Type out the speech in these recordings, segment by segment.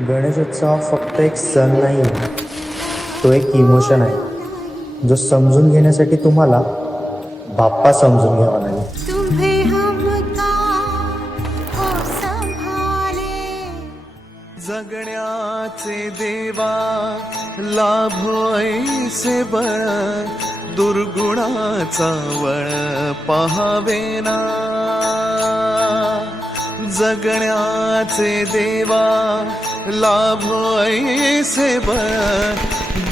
गणेशोत्सव हा फक्त एक सण नाही आहे, तो एक इमोशन आहे जो समजून घेण्यासाठी तुम्हाला बाप्पा समजून घ्यावा लागेल. तुम्हें हमका हो संभाले. जगण्याचे देवा लाभो ऐसे बळ, दुर्गुणाचा वळ पहावेना. जगण्याचे देवा लाभो ऐसे बळ,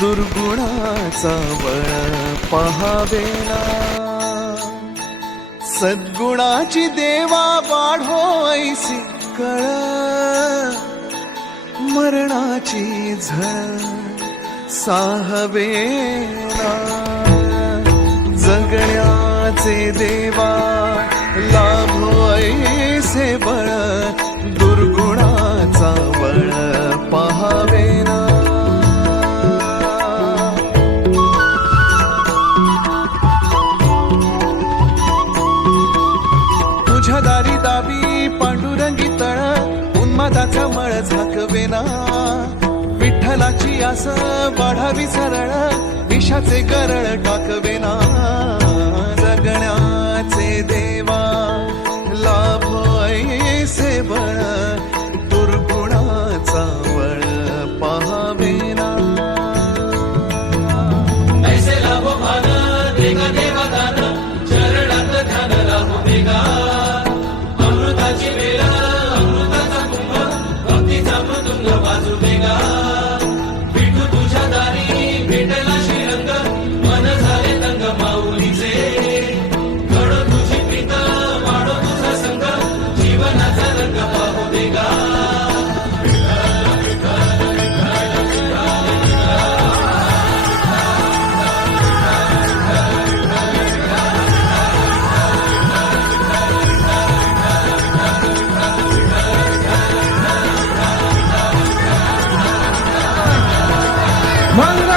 दुर्गुणाचा बळ पहावेना. सद्गुणाची देवा वाढो ऐसी कळ, मरणाची झळ साहवेना. जगण्याचे देवा लाभो ऐसे बळ, दुर्गुणाचा बळ पहावेना. तुझ्या दारी दावी पांडुरंगी तळ, उन्मादाचा मळ झाकवेना. विठ्ठलाची आस वाढावी सरळ, विषाचे गरळ टाकवेना. जगण्याचे देवा लाभो ऐसे बळ, दुर्गुणाचा बळ पहावेना. ऐसे लाभो भान देगा देवा दान, चरणात ध्यान राहू देगा. अमृताची वेळ अमृताचा कुंभ, भक्तीचा मृदुंग वाजू देगा. विठू तुझ्या दारी भेटला श्रीरंग, मन झाले तंग माऊलीचे. घडो तुझी प्रीत वाढो तुझा संग, जीवनाचा रंग पाहू देगा. मंगल